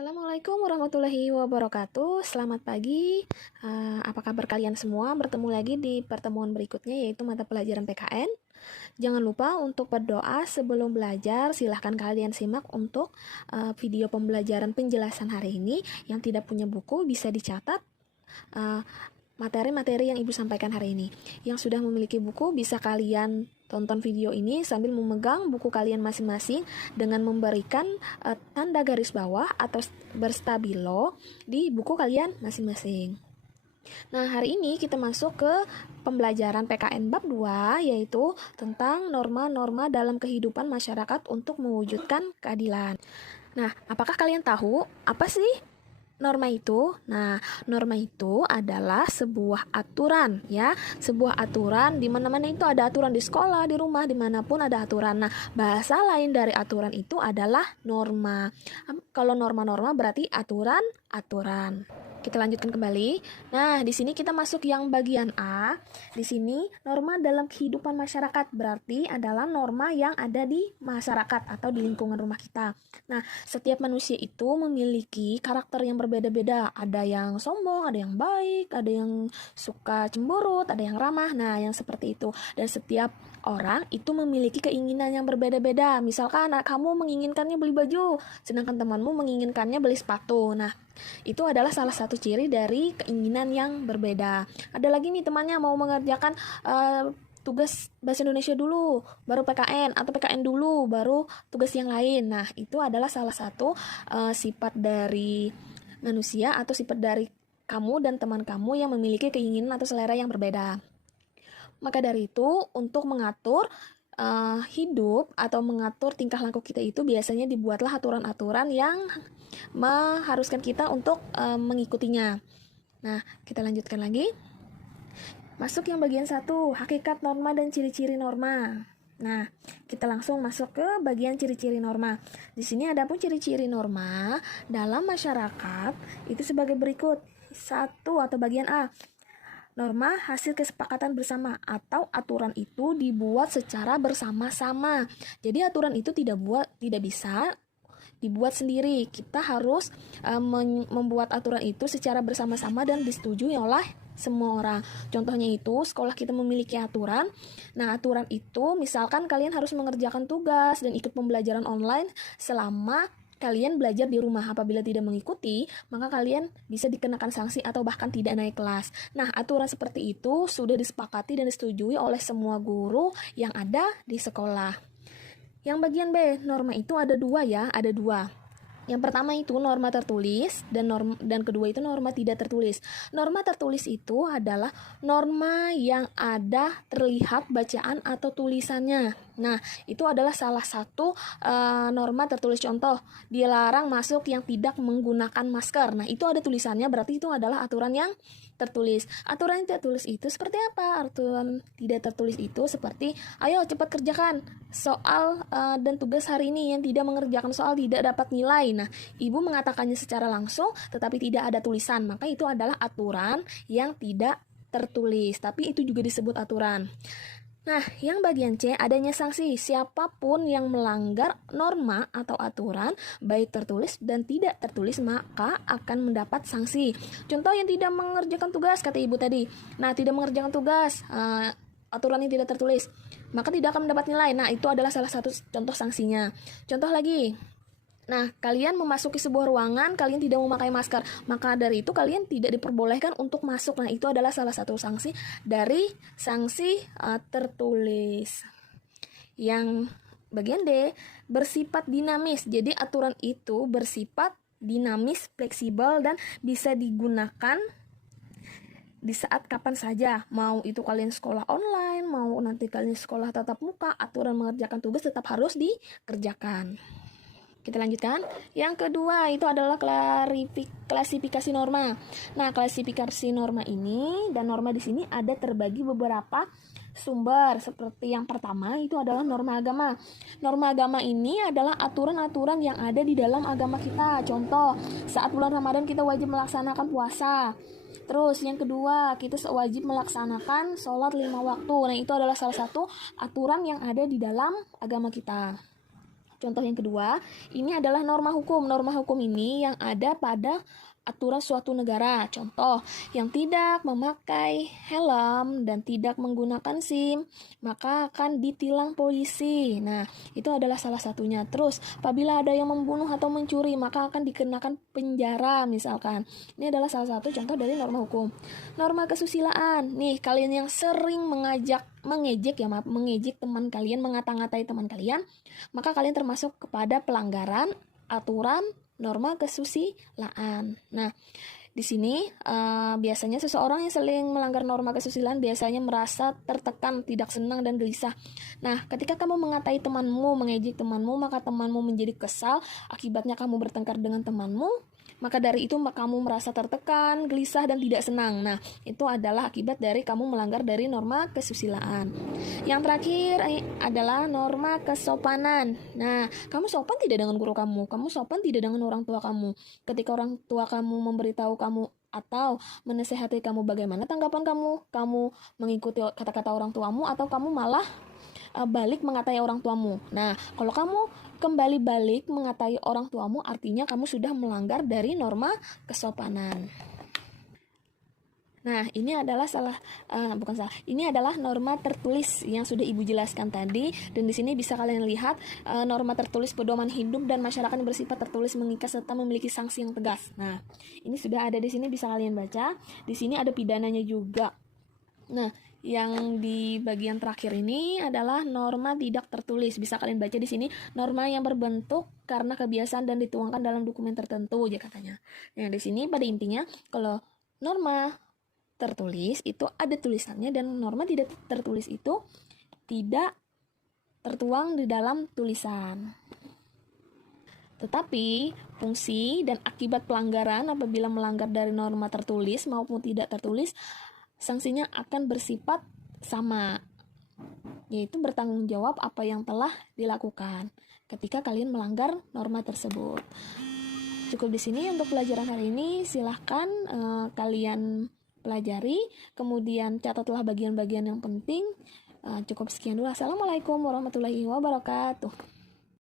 Assalamualaikum warahmatullahi wabarakatuh. Selamat pagi. Apa kabar kalian semua? Bertemu lagi di pertemuan berikutnya, yaitu mata pelajaran PKN. Jangan lupa untuk berdoa sebelum belajar. Silahkan kalian simak untuk video pembelajaran penjelasan hari ini. Yang tidak punya buku bisa dicatat materi-materi yang Ibu sampaikan hari ini. Yang sudah memiliki buku bisa kalian tonton video ini sambil memegang buku kalian masing-masing dengan memberikan tanda garis bawah atau berstabilo di buku kalian masing-masing. Nah, hari ini kita masuk ke pembelajaran PKN bab 2, yaitu tentang norma-norma dalam kehidupan masyarakat untuk mewujudkan keadilan. Nah, apakah kalian tahu apa sih norma itu? Nah, norma itu adalah sebuah aturan, ya. Sebuah aturan di mana-mana itu ada aturan, di sekolah, di rumah, dimanapun ada aturan. Nah, bahasa lain dari aturan itu adalah norma. Kalau norma-norma berarti aturan-aturan. Kita lanjutkan kembali. Nah, di sini kita masuk yang bagian A. Di sini norma dalam kehidupan masyarakat berarti adalah norma yang ada di masyarakat atau di lingkungan rumah kita. Nah, setiap manusia itu memiliki karakter yang berbeda-beda. Ada yang sombong, ada yang baik, ada yang suka cemberut, ada yang ramah. Nah, yang seperti itu. Dan setiap orang itu memiliki keinginan yang berbeda-beda. Misalkan kamu menginginkannya beli baju, sedangkan temanmu menginginkannya beli sepatu. Nah, itu adalah salah satu ciri dari keinginan yang berbeda. Ada lagi nih temannya mau mengerjakan tugas bahasa Indonesia dulu, baru PKN, atau PKN dulu, baru tugas yang lain. Nah, itu adalah salah satu sifat dari manusia atau sifat dari kamu dan teman kamu yang memiliki keinginan atau selera yang berbeda. Maka dari itu, untuk mengatur hidup atau mengatur tingkah laku kita itu biasanya dibuatlah aturan-aturan yang mengharuskan kita untuk mengikutinya. Nah, kita lanjutkan lagi. Masuk yang bagian 1, hakikat norma dan ciri-ciri norma. Nah, kita langsung masuk ke bagian ciri-ciri norma. Di sini ada pun ciri-ciri norma dalam masyarakat itu sebagai berikut. 1 atau bagian A. Norma hasil kesepakatan bersama atau aturan itu dibuat secara bersama-sama. Jadi aturan itu tidak bisa dibuat sendiri. Kita harus membuat aturan itu secara bersama-sama dan disetujui oleh semua orang. Contohnya itu, sekolah kita memiliki aturan. Nah, aturan itu misalkan kalian harus mengerjakan tugas dan ikut pembelajaran online selama kalian belajar di rumah. Apabila tidak mengikuti, maka kalian bisa dikenakan sanksi atau bahkan tidak naik kelas. Nah, aturan seperti itu sudah disepakati dan disetujui oleh semua guru yang ada di sekolah. Yang bagian B, norma itu ada 2 ya, ada 2. Yang pertama itu norma tertulis dan kedua itu norma tidak tertulis. Norma tertulis itu adalah norma yang ada terlihat bacaan atau tulisannya. Nah, itu adalah salah satu norma tertulis. Contoh, dilarang masuk yang tidak menggunakan masker. Nah, itu ada tulisannya, berarti itu adalah aturan yang tertulis. Aturan yang tertulis itu seperti apa? Aturan tidak tertulis itu seperti, ayo cepat kerjakan soal dan tugas hari ini. Yang tidak mengerjakan soal tidak dapat nilai. Nah, ibu mengatakannya secara langsung tetapi tidak ada tulisan, maka itu adalah aturan yang tidak tertulis, tapi itu juga disebut aturan. Nah, yang bagian C, adanya sanksi. Siapapun yang melanggar norma atau aturan, baik tertulis dan tidak tertulis, maka akan mendapat sanksi. Contoh yang tidak mengerjakan tugas, kata ibu tadi. Nah, tidak mengerjakan tugas, aturan yang tidak tertulis, maka tidak akan mendapat nilai. Nah, itu adalah salah satu contoh sanksinya. Contoh lagi. Nah, kalian memasuki sebuah ruangan, kalian tidak memakai masker, maka dari itu kalian tidak diperbolehkan untuk masuk. Nah, itu adalah salah satu sanksi dari sanksi tertulis. Yang bagian D, bersifat dinamis. Jadi aturan itu bersifat dinamis, fleksibel, dan bisa digunakan di saat kapan saja. Mau itu kalian sekolah online, mau nanti kalian sekolah tatap muka, aturan mengerjakan tugas tetap harus dikerjakan. Kita lanjutkan. Yang kedua itu adalah klasifikasi norma. Nah, klasifikasi norma ini dan norma di sini ada terbagi beberapa sumber. Seperti yang pertama itu adalah norma agama. Norma agama ini adalah aturan-aturan yang ada di dalam agama kita. Contoh, saat bulan Ramadan kita wajib melaksanakan puasa. Terus yang kedua, kita wajib melaksanakan sholat 5 waktu. Nah, itu adalah salah satu aturan yang ada di dalam agama kita. Contoh yang kedua, ini adalah norma hukum. Norma hukum ini yang ada pada aturan suatu negara. Contoh, yang tidak memakai helm dan tidak menggunakan SIM, maka akan ditilang polisi. Nah, itu adalah salah satunya. Terus, apabila ada yang membunuh atau mencuri, maka akan dikenakan penjara misalkan. Ini adalah salah satu contoh dari norma hukum. Norma kesusilaan. Nih, kalian yang sering mengejek teman kalian, ngata-ngatai teman kalian, maka kalian termasuk kepada pelanggaran aturan norma kesusilaan. Nah, di sini biasanya seseorang yang sering melanggar norma kesusilaan biasanya merasa tertekan, tidak senang dan gelisah. Nah, ketika kamu mengatai temanmu, mengejek temanmu, maka temanmu menjadi kesal, akibatnya kamu bertengkar dengan temanmu, maka dari itu kamu merasa tertekan, gelisah, dan tidak senang. Nah, itu adalah akibat dari kamu melanggar dari norma kesusilaan. Yang terakhir adalah norma kesopanan. Nah, kamu sopan tidak dengan guru kamu? Kamu sopan tidak dengan orang tua kamu? Ketika orang tua kamu memberitahu kamu atau menasehati kamu, bagaimana tanggapan kamu? Kamu mengikuti kata-kata orang tuamu atau kamu malah balik mengatai orang tuamu? Nah, kalau kamu kembali balik mengatai orang tuamu, artinya kamu sudah melanggar dari norma kesopanan. Nah, ini adalah ini adalah norma tertulis yang sudah Ibu jelaskan tadi, dan di sini bisa kalian lihat norma tertulis pedoman hidup dan masyarakat yang bersifat tertulis, mengikat serta memiliki sanksi yang tegas. Nah, ini sudah ada di sini, bisa kalian baca. Di sini ada pidananya juga. Nah, yang di bagian terakhir ini adalah norma tidak tertulis. Bisa kalian baca di sini, norma yang berbentuk karena kebiasaan dan dituangkan dalam dokumen tertentu, ya katanya. Nah, di sini pada intinya kalau norma tertulis itu ada tulisannya dan norma tidak tertulis itu tidak tertuang di dalam tulisan. Tetapi fungsi dan akibat pelanggaran apabila melanggar dari norma tertulis maupun tidak tertulis, sanksinya akan bersifat sama, yaitu bertanggung jawab apa yang telah dilakukan ketika kalian melanggar norma tersebut. Cukup di sini untuk pelajaran hari ini. Silahkan kalian pelajari, kemudian catatlah bagian-bagian yang penting. Cukup sekian dulu. Assalamualaikum warahmatullahi wabarakatuh.